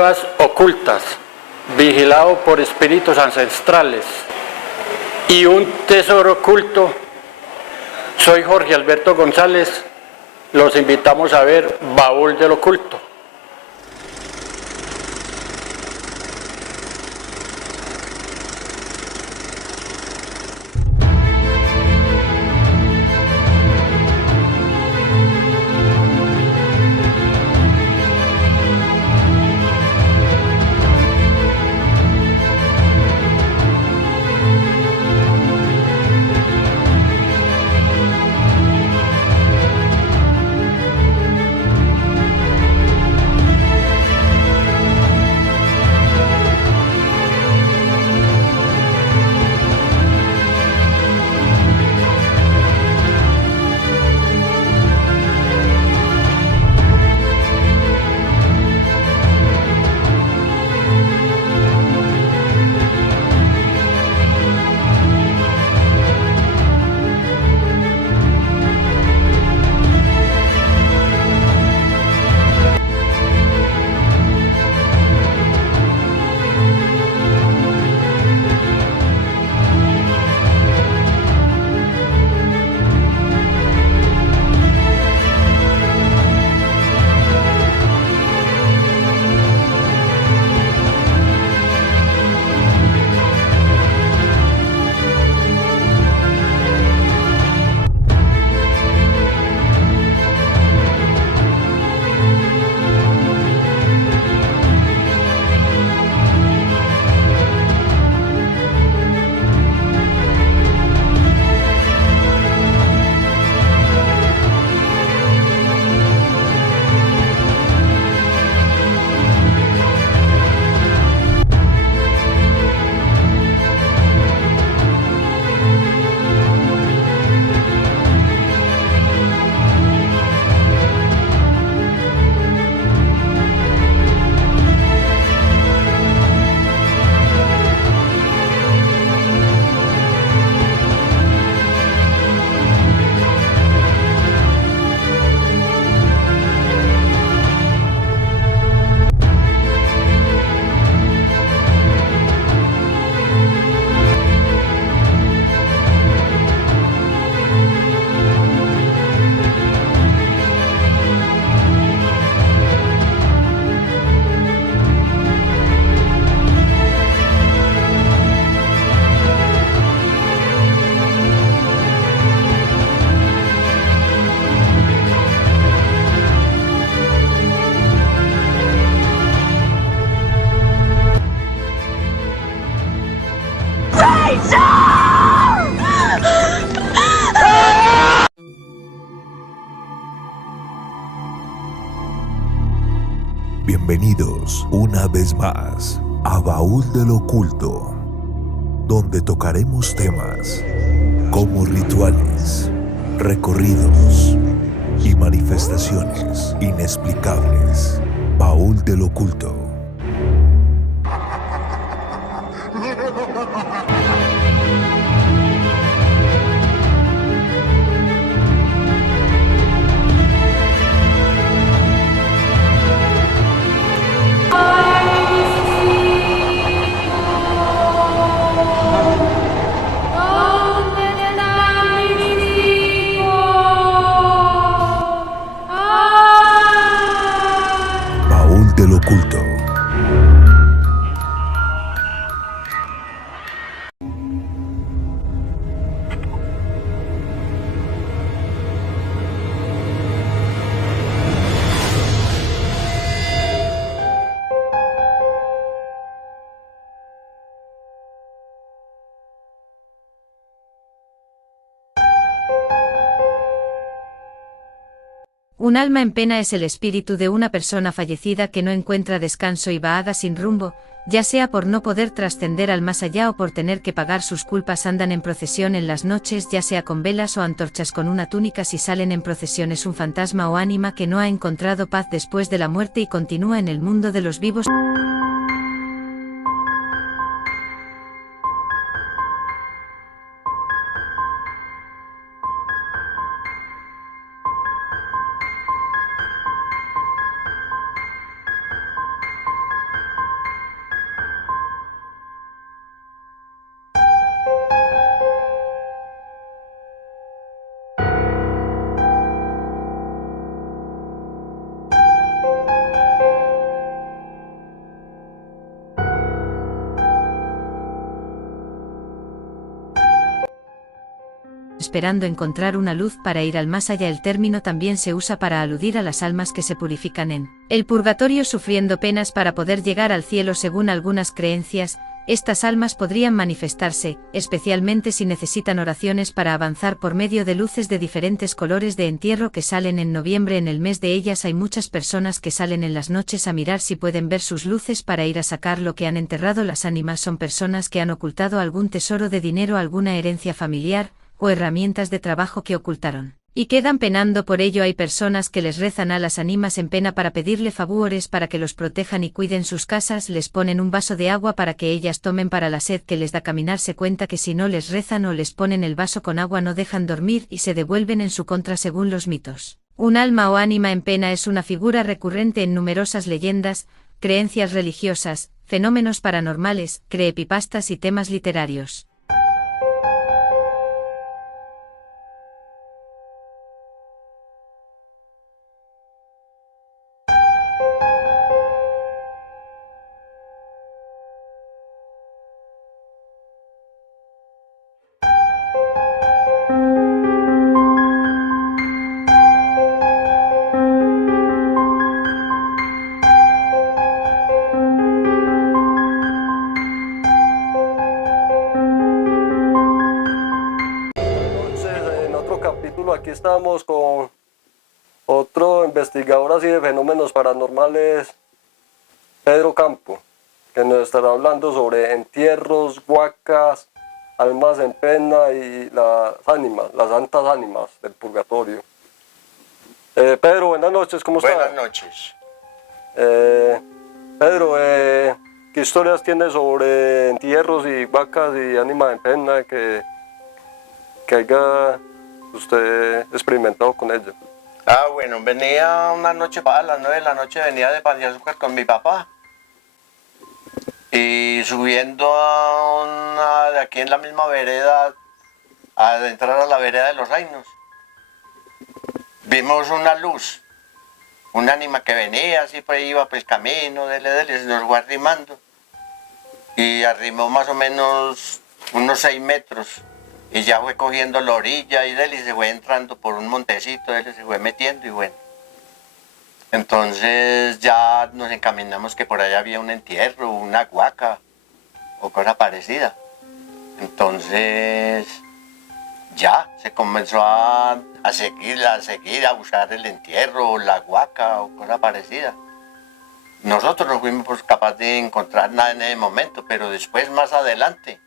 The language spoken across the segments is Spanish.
cuevas ocultas, vigilado por espíritus ancestrales y un tesoro oculto. Soy Jorge Alberto González, los invitamos a ver Baúl del Oculto. Bienvenidos una vez más a Baúl del Oculto, donde tocaremos temas como rituales, recorridos y manifestaciones inexplicables. Baúl del Oculto. Baúl del Oculto. Un alma en pena es el espíritu de una persona fallecida que no encuentra descanso y vaga sin rumbo, ya sea por no poder trascender al más allá o por tener que pagar sus culpas. Andan en procesión en las noches, ya sea con velas o antorchas, con una túnica. Si salen en procesión es un fantasma o ánima que no ha encontrado paz después de la muerte y continúa en el mundo de los vivos. esperando encontrar una luz para ir al más allá. El término también se usa para aludir a las almas que se purifican en el purgatorio sufriendo penas para poder llegar al cielo. Según algunas creencias, estas almas podrían manifestarse, especialmente si necesitan oraciones para avanzar por medio de luces de diferentes colores de entierro que salen en noviembre. En el mes de ellas hay muchas personas que salen en las noches a mirar si pueden ver sus luces para ir a sacar lo que han enterrado. Las ánimas son personas que han ocultado algún tesoro de dinero, alguna herencia familiar, o herramientas de trabajo que ocultaron y quedan penando por ello. Hay personas que les rezan a las ánimas en pena para pedirle favores para que los protejan y cuiden sus casas. Les ponen un vaso de agua para que ellas tomen para la sed que les da caminar. Se cuenta que si no les rezan o les ponen el vaso con agua no dejan dormir y se devuelven en su contra según los mitos. Un alma o ánima en pena es una figura recurrente en numerosas leyendas, creencias religiosas, fenómenos paranormales, creepypastas y temas literarios. En otro capítulo aquí estamos con otro investigador así de fenómenos paranormales, Pedro Campo, que nos estará hablando sobre entierros, huacas, almas en pena y las ánimas, las santas ánimas del purgatorio. Pedro, buenas noches, ¿cómo estás? Buenas noches. Pedro, ¿qué historias tienes sobre entierros y huacas y ánimas en pena que haya usted experimentado con ello? Bueno, venía una noche, a las 9 de la noche, venía de Pan de Azúcar con mi papá. Y subiendo de aquí en la misma vereda, a entrar a la vereda de los Reinos, vimos una luz, un ánima que venía, así pues iba pues camino, se nos fue arrimando. Y arrimó más o menos unos 6 metros. Y ya fue cogiendo la orilla y se fue entrando por un montecito, se fue metiendo y bueno. Entonces ya nos encaminamos que por allá había un entierro, una huaca o cosa parecida. Entonces ya se comenzó a seguir, a buscar el entierro, la huaca o cosa parecida. Nosotros no fuimos pues, capaces de encontrar nada en ese momento, pero después, más adelante,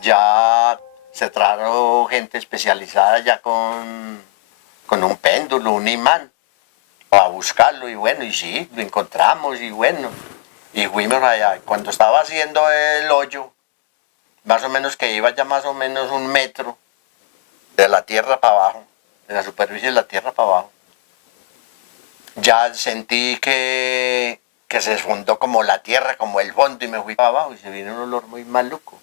ya se trajo gente especializada ya con un péndulo, un imán, a buscarlo y bueno, y sí, lo encontramos y bueno, y fuimos allá. Cuando estaba haciendo el hoyo, más o menos que iba ya más o menos 1 metro de la tierra para abajo, de la superficie de la tierra para abajo, ya sentí que se esfondó como la tierra, como el fondo y me fui para abajo y se vino un olor muy maluco.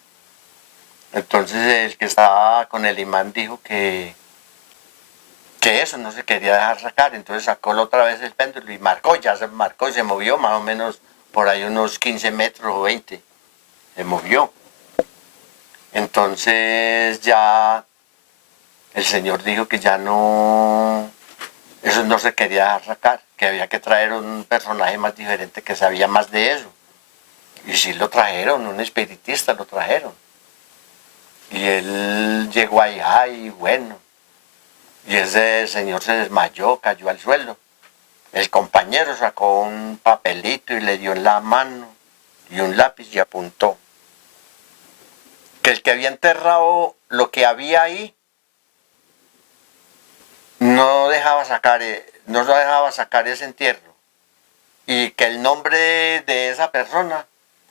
Entonces el que estaba con el imán dijo que eso no se quería dejar sacar, entonces sacó otra vez el péndulo y ya se marcó y se movió más o menos por ahí unos 15 metros o 20, se movió. Entonces ya el señor dijo que ya no, eso no se quería dejar sacar, que había que traer un personaje más diferente que sabía más de eso. Y sí lo trajeron, un espiritista lo trajeron. Y él llegó allá y bueno, y ese señor se desmayó, cayó al suelo. El compañero sacó un papelito y le dio en la mano y un lápiz y apuntó que el que había enterrado lo que había ahí no dejaba sacar ese entierro, y que el nombre de esa persona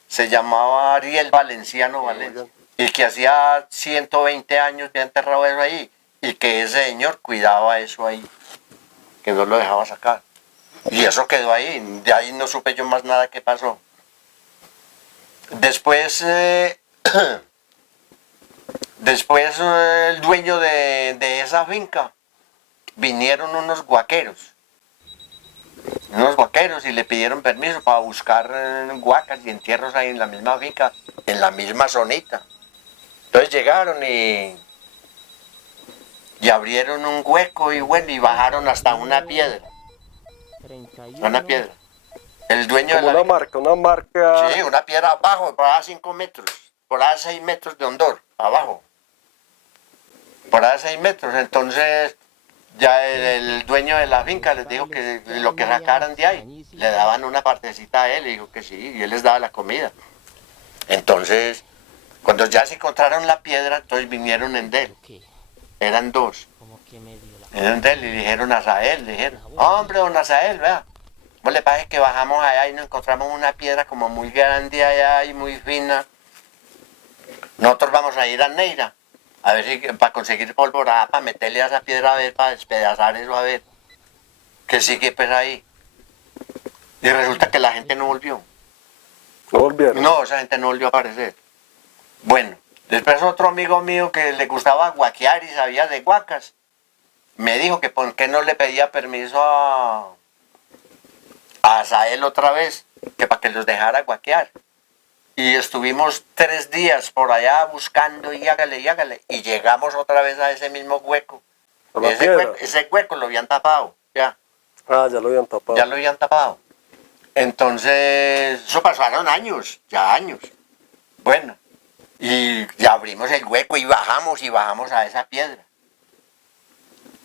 se llamaba Ariel Valenciano Valencia, y que hacía 120 años había enterrado eso ahí, y que ese señor cuidaba eso ahí, que no lo dejaba sacar. Y eso quedó ahí, de ahí no supe yo más nada qué pasó. Después, el dueño de esa finca, vinieron unos guaqueros y le pidieron permiso para buscar huacas y entierros ahí en la misma finca, en la misma zonita. Entonces llegaron y y abrieron un hueco y bueno, y bajaron hasta una piedra. Una piedra. El dueño Como de la una marca. Sí, una piedra abajo, por allá 5 metros, por allá 6 metros de hondor, abajo. Por allá 6 metros. Entonces, ya el dueño de la finca les dijo que lo que sacaran de ahí, le daban una partecita a él, y dijo que sí, y él les daba la comida. Entonces, cuando ya se encontraron la piedra, entonces vinieron en él. Eran dos. Eran de él y dijeron a Asael, hombre, don Asael, vea. ¿Cómo le parece que bajamos allá y nos encontramos una piedra como muy grande allá y muy fina? Nosotros vamos a ir a Neira, a ver si para conseguir pólvora, para meterle a esa piedra, a ver, para despedazar eso, a ver. Que sigue pues ahí. Y resulta que la gente no volvió. No volvieron. No, esa gente no volvió a aparecer. Bueno, después otro amigo mío que le gustaba guaquear y sabía de guacas, me dijo que por qué no le pedía permiso a Asael otra vez, que para que los dejara guaquear. Y estuvimos 3 días por allá buscando y hágale, y llegamos otra vez a ese mismo hueco. ¿A la piedra? Ese hueco lo habían tapado, ya. Ah, ya lo habían tapado. Ya lo habían tapado. Entonces, eso pasaron años, ya años. Bueno, y ya abrimos el hueco y bajamos a esa piedra.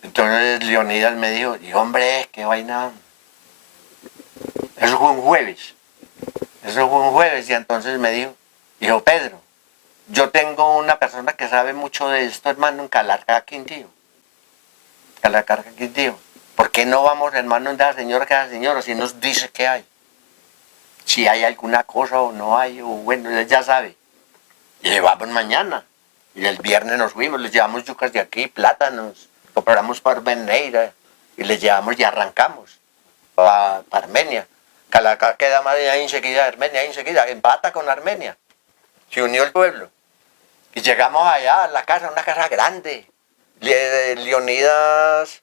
Entonces Leonidas me dijo, y hombre, qué vaina. Eso fue un jueves. Y entonces me dijo, Pedro, yo tengo una persona que sabe mucho de esto, hermano, en Calarca, Quindío. ¿Por qué no vamos, hermano, de la señora, si nos dice qué hay? Si hay alguna cosa o no hay, o bueno, él ya sabe. Y le vamos mañana. Y el viernes nos fuimos, les llevamos yucas de aquí, plátanos, compramos para Neira, y les llevamos y arrancamos para Armenia. Calarca queda más ahí enseguida, Armenia, ahí enseguida, empata con Armenia. Se unió el pueblo. Y llegamos allá a la casa, una casa grande. Leonidas,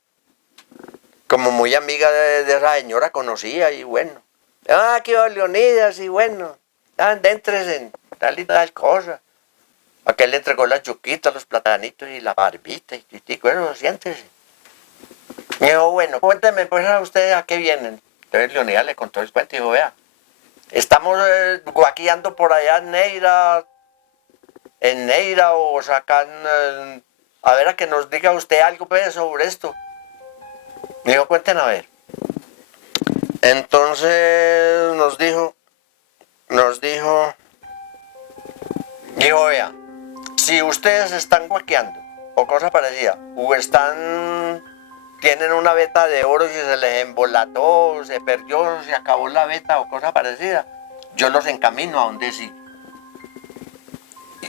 como muy amiga de esa señora, conocía y bueno. Aquí va Leonidas y bueno, adéntrese en tal y tal cosa. Aquel le entregó las yuquitas, los platanitos y la barbita y bueno, siéntese. Y dijo, bueno, cuénteme pues a ustedes a qué vienen. Entonces Leonidas le contó el cuento y dijo, vea, estamos guaqueando por allá en Neira o sacan, a ver a que nos diga usted algo pues, sobre esto. Me dijo, cuenten a ver. Entonces dijo, vea, si ustedes están guaqueando o cosa parecida, o tienen una veta de oro y se les embolató, se perdió, se acabó la veta o cosa parecida, yo los encamino a donde sí.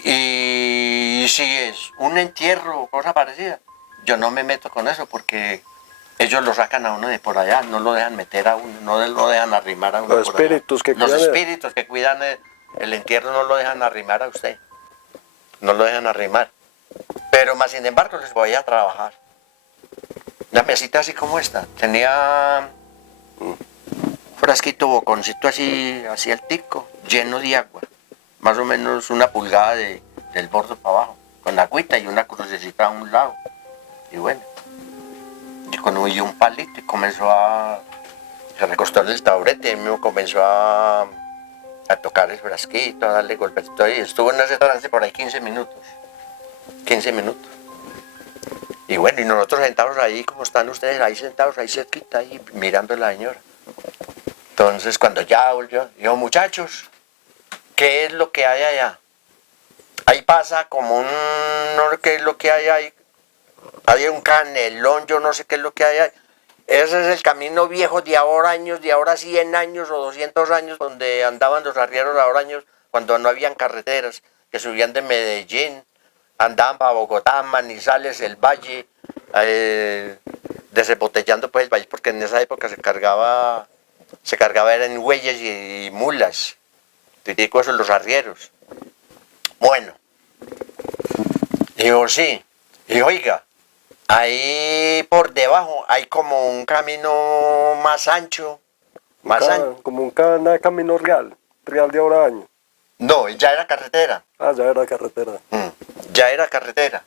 Y si es un entierro o cosa parecida, yo no me meto con eso porque ellos lo sacan a uno de por allá, no lo dejan meter a uno, no lo dejan arrimar a uno. Los espíritus que cuidan. Los espíritus que cuidan el entierro no lo dejan arrimar a usted. No lo dejan arrimar. Pero más sin embargo les voy a trabajar. La mesita así como esta, tenía un frasquito boconcito así altico, lleno de agua. Más o menos 1 pulgada del borde para abajo, con agüita y una crucecita a un lado. Y bueno, y con un palito y se recostó en el taburete y mismo comenzó a tocar el frasquito, a darle golpecitos y estuvo en ese trance por ahí 15 minutos. 15 minutos. Y bueno, y nosotros sentados ahí, como están ustedes, ahí sentados, ahí cerquita, ahí mirando a la señora. Entonces, cuando ya volvió, dijo, muchachos, ¿qué es lo que hay allá? Ahí pasa como no sé qué es lo que hay ahí. Hay un canelón, yo no sé qué es lo que hay ahí. Ese es el camino viejo de ahora años, de ahora 100 años o 200 años, donde andaban los arrieros ahora años, cuando no habían carreteras, que subían de Medellín, andaban para Bogotá, Manizales, el Valle, desembotellando pues el valle, porque en esa época se cargaba era en huellas y mulas, te digo eso, los arrieros. Bueno, digo sí, y oiga, ahí por debajo hay como un camino más ancho, Como un camino real de ahora año. No, ya era carretera. Ah, ya era carretera. Ya era carretera.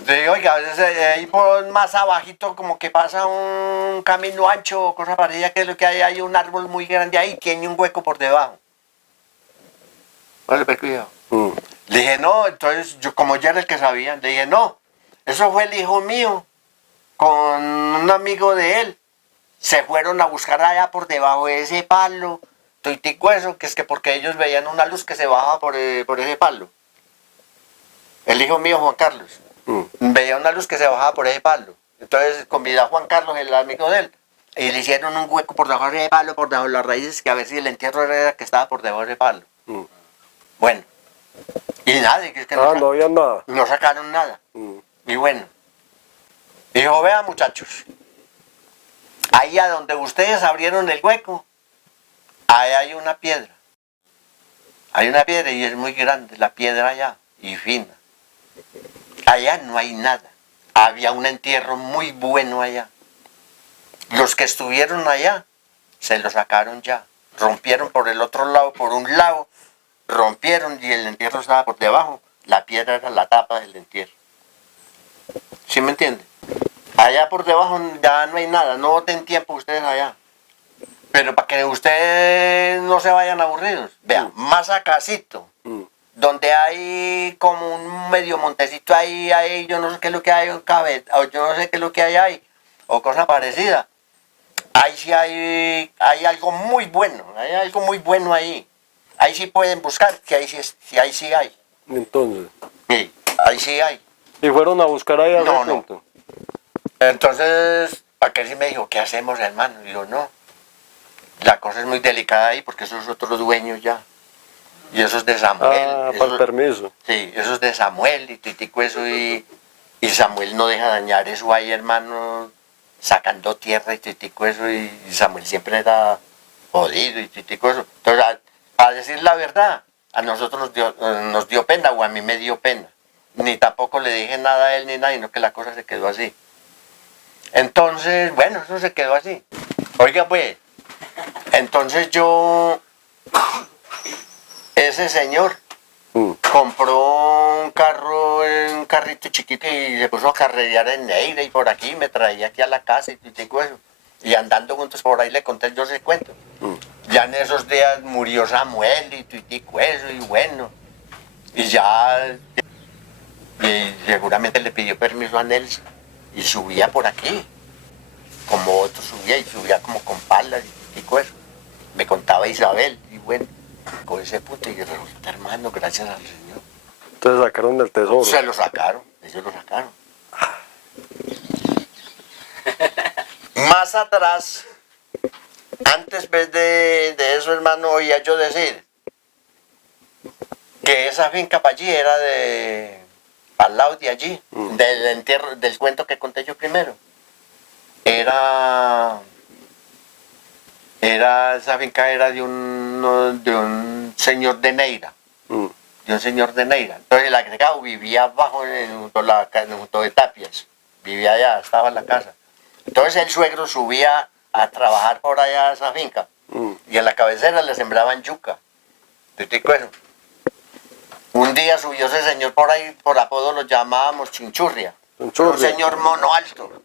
Entonces, oiga, a veces ahí por más abajito como que pasa un camino ancho o cosa parecida, que es lo que hay un árbol muy grande ahí, tiene un hueco por debajo. Vale, cuidado. Le dije, no, entonces yo como ya era el que sabía, le dije, no, eso fue el hijo mío con un amigo de él. Se fueron a buscar allá por debajo de ese palo, tuitico eso, que es que porque ellos veían una luz que se baja por ese palo. El hijo mío, Juan Carlos, veía una luz que se bajaba por ese palo. Entonces convidó a Juan Carlos, el amigo de él, y le hicieron un hueco por debajo de ese palo, por debajo de las raíces, que a ver si el entierro era que estaba por debajo de ese palo. Bueno, y nada, y que es que no había nada. no sacaron nada. Y bueno, dijo, vean muchachos, ahí a donde ustedes abrieron el hueco, ahí hay una piedra. Hay una piedra y es muy grande, la piedra allá, y fina. Allá no hay nada. Había un entierro muy bueno allá. Los que estuvieron allá, se lo sacaron ya. Rompieron por el otro lado, por un lado, rompieron y el entierro estaba por debajo. La piedra era la tapa del entierro. ¿Sí me entiende? Allá por debajo ya no hay nada, no boten tiempo ustedes allá. Pero para que ustedes no se vayan aburridos, vean, más acasito, donde hay como un medio montecito ahí, yo no sé qué es lo que hay, o yo no sé qué es lo que hay ahí, o cosa parecida. Ahí sí hay algo muy bueno, hay algo muy bueno ahí. Ahí sí pueden buscar, que ahí sí hay. Entonces, Sí, ahí sí hay. ¿y fueron a buscar ahí al No. punto? Entonces, aquel sí me dijo, ¿qué hacemos, hermano? Y yo, no. La cosa es muy delicada ahí porque esos otros dueños ya. Y eso es de Samuel. Ah, eso- para el permiso. Sí, eso es de Samuel y tuitico eso y Samuel no deja dañar eso ahí, hermano, sacando tierra y tuitico eso y Samuel siempre era jodido y tuitico eso. Entonces, a decir la verdad, a nosotros nos dio pena o a mí me dio pena. Ni tampoco le dije nada a él ni nada, sino que la cosa se quedó así. Entonces, bueno, eso se quedó así. Oiga, pues, entonces ese señor compró un carrito chiquito y se puso a carrerear en Neira y por aquí, me traía aquí a la casa y tuitico eso. Y andando juntos por ahí le conté yo ese cuento. Ya en esos días murió Samuel y tuitico eso y bueno. Y ya, y seguramente le pidió permiso a Nelson y subía por aquí. Como otro subía y subía como con palas y tuitico eso. Me contaba Isabel y bueno, con ese punto y resulta, hermano, gracias al Señor. Entonces sacaron el tesoro. Se lo sacaron, ellos lo sacaron. Más atrás, antes de eso, hermano, oía yo decir que esa finca para allí era al lado de allí, del entierro, del cuento que conté yo primero. Esa finca era de un señor de Neira. De un señor de Neira. Entonces el agregado vivía abajo junto de Tapias. Vivía allá, estaba en la casa. Entonces el suegro subía a trabajar por allá a esa finca. Y en la cabecera le sembraban yuca. ¿Te eso? Un día subió ese señor por ahí, por apodo lo llamábamos Chinchurria. Chinchurria. Un señor mono alto.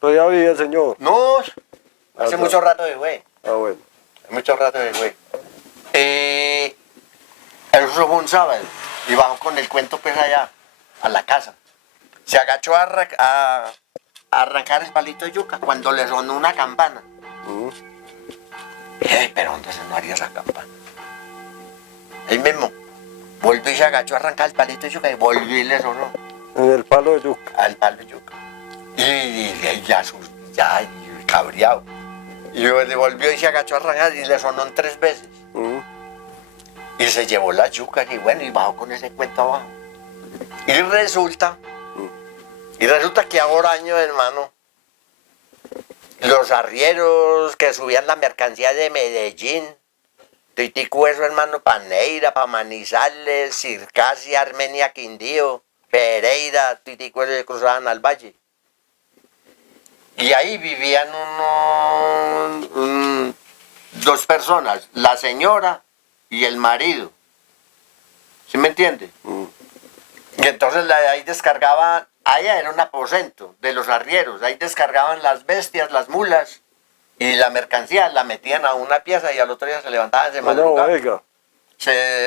Todavía vive el señor. No, hace Ah, mucho rato de güey. Ah, bueno. Mucho rato de güey. Eso fue un sábado y bajó con el cuento pues allá, a la casa. Se agachó a arrancar el palito de yuca cuando le sonó una campana. Pero ¿dónde se no haría esa campana? Ahí mismo, volvió y se agachó a arrancar el palito de yuca y volvió y le sonó En el palo de yuca. al palo de yuca. Y ya cabreado. Y le volvió y se agachó a arrancar y le sonó 3 veces. Y se llevó la yuca y bueno, y bajó con ese cuento abajo. Y resulta que ahora año, hermano, los arrieros que subían la mercancía de Medellín, tuitico eso, hermano, para Neira, para Manizales, Circasia, Armenia, Quindío, Pereira, tuitico eso, se cruzaban al valle. Y ahí vivían dos personas, la señora y el marido. ¿Sí me entiende? Y entonces ahí descargaba allá era un aposento de los arrieros. Ahí descargaban las bestias, las mulas y la mercancía, la metían a una pieza y al otro día se levantaban, se Una madrugaban. bodega.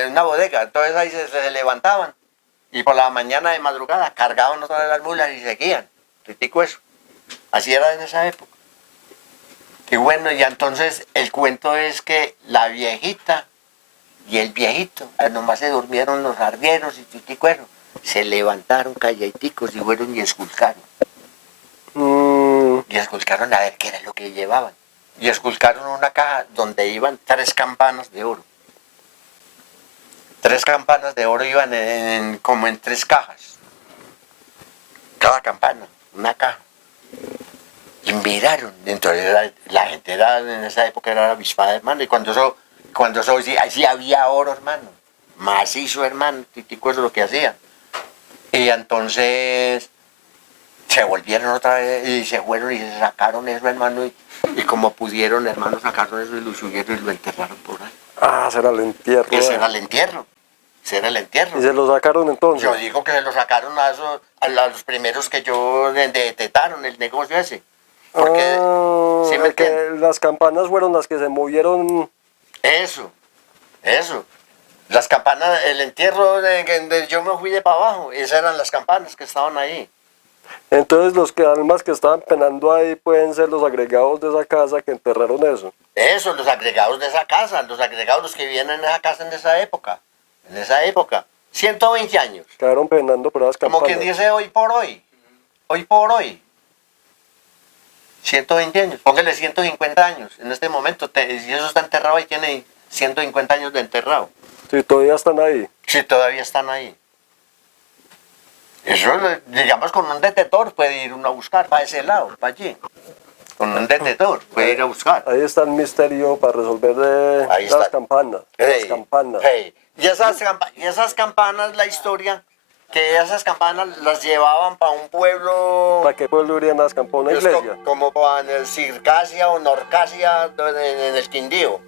Una bodega, entonces ahí se levantaban y por la mañana de madrugada cargaban otra vez las mulas y seguían, critico eso, así era en esa época. Y bueno, y entonces el cuento es que la viejita y el viejito, que nomás se durmieron los arrieros y critico eso, se levantaron callaiticos y fueron y esculcaron. Y esculcaron a ver qué era lo que llevaban. Y esculcaron una caja donde iban 3 campanas de oro. 3 campanas de oro iban como en 3 cajas. Cada campana, una caja. Y miraron. Entonces la gente era, en esa época era avispada, hermano. Y cuando eso sí había oro, hermano. Macizo, hermano. Titico, eso es lo que hacían. Y entonces se volvieron otra vez y se fueron y se sacaron eso, hermano. Y como pudieron, hermano, sacaron eso y lo subieron y lo enterraron por ahí. Ah, será el entierro. Ese era el entierro. Ese era el entierro. ¿Y se lo sacaron entonces? Yo digo que se lo sacaron a los primeros que yo detetaron el negocio ese. Porque, ¿sí me que entiendes? las campanas fueron las que se movieron. Eso. Las campanas, el entierro de yo me fui de para abajo, esas eran las campanas que estaban ahí. Entonces los almas que estaban penando ahí pueden ser los agregados de esa casa que enterraron eso. Eso, los agregados de esa casa, los agregados los que vivían en esa casa en esa época. 120 años. Quedaron penando por esas campanas. Como quien dice hoy por hoy. 120 años, póngale 150 años. En este momento, si eso está enterrado ahí, tiene 150 años de enterrado. Sí, todavía están ahí. Si todavía están ahí. Eso, digamos, con un detector puede ir uno a buscar para ese lado, para allí. Con un detector puede ir a buscar. Ahí está el misterio para resolver Ahí las está. campanas. Hey, Las campanas. hey. Y esas campanas, la historia, que esas campanas las llevaban para un pueblo... ¿Para qué pueblo irían las campanas? ¿Una pues, iglesia? como para en el Circasia o Norcasia, en el Quindío.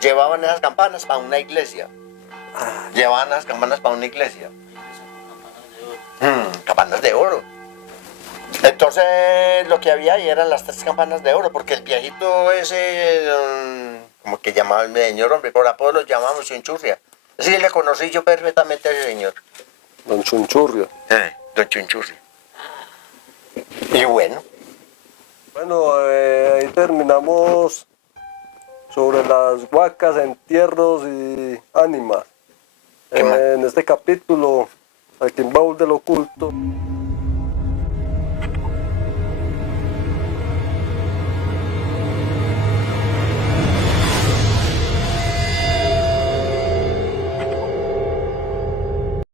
Llevaban esas campanas para una iglesia. Llevaban las campanas para una iglesia. Campanas de oro. Entonces lo que había ahí eran las 3 campanas de oro, porque el viejito ese, como que llamaba el señor, hombre, por apodo lo llamábamos Chunchurria. Sí, le conocí yo perfectamente a ese señor. Don Chunchurria. Don Chunchurria. Y bueno. Bueno, ahí terminamos sobre las huacas, entierros y ánimas. ¿Qué más? En este capítulo, aquí en Baúl del Oculto.